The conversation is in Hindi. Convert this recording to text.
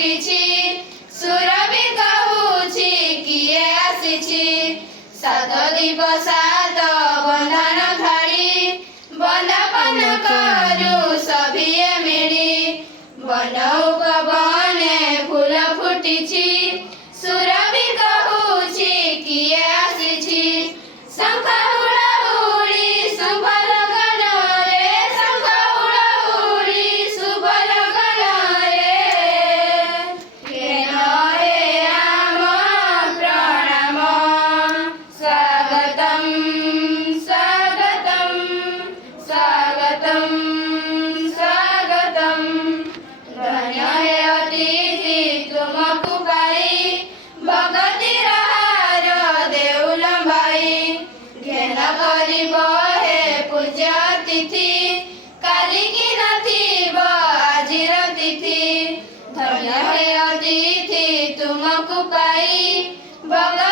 फुटिछि सुरभि कहुछि किए आसिछि सात दीप सात बंधन धारी बंदापन करू सभिए मिली बन उपवने फूल फुटिछि सुरभि कहुछि किए आसिछि शंख हुड़हुड़ी शुभ लगन रे शंख हुड़हुड़ी शुभ लगन रे घेन हे राम प्रणाम स्वागतम स्वागतम स्वागतम स्वागतम धन्य हे अतिथि तुमको पाई भगति रहार देउल भाई घेन करिब हे पूज्य अतिथि कालिकी नथिब आजिर तिथि धन्य हे अतिथि तुमको पाई भगति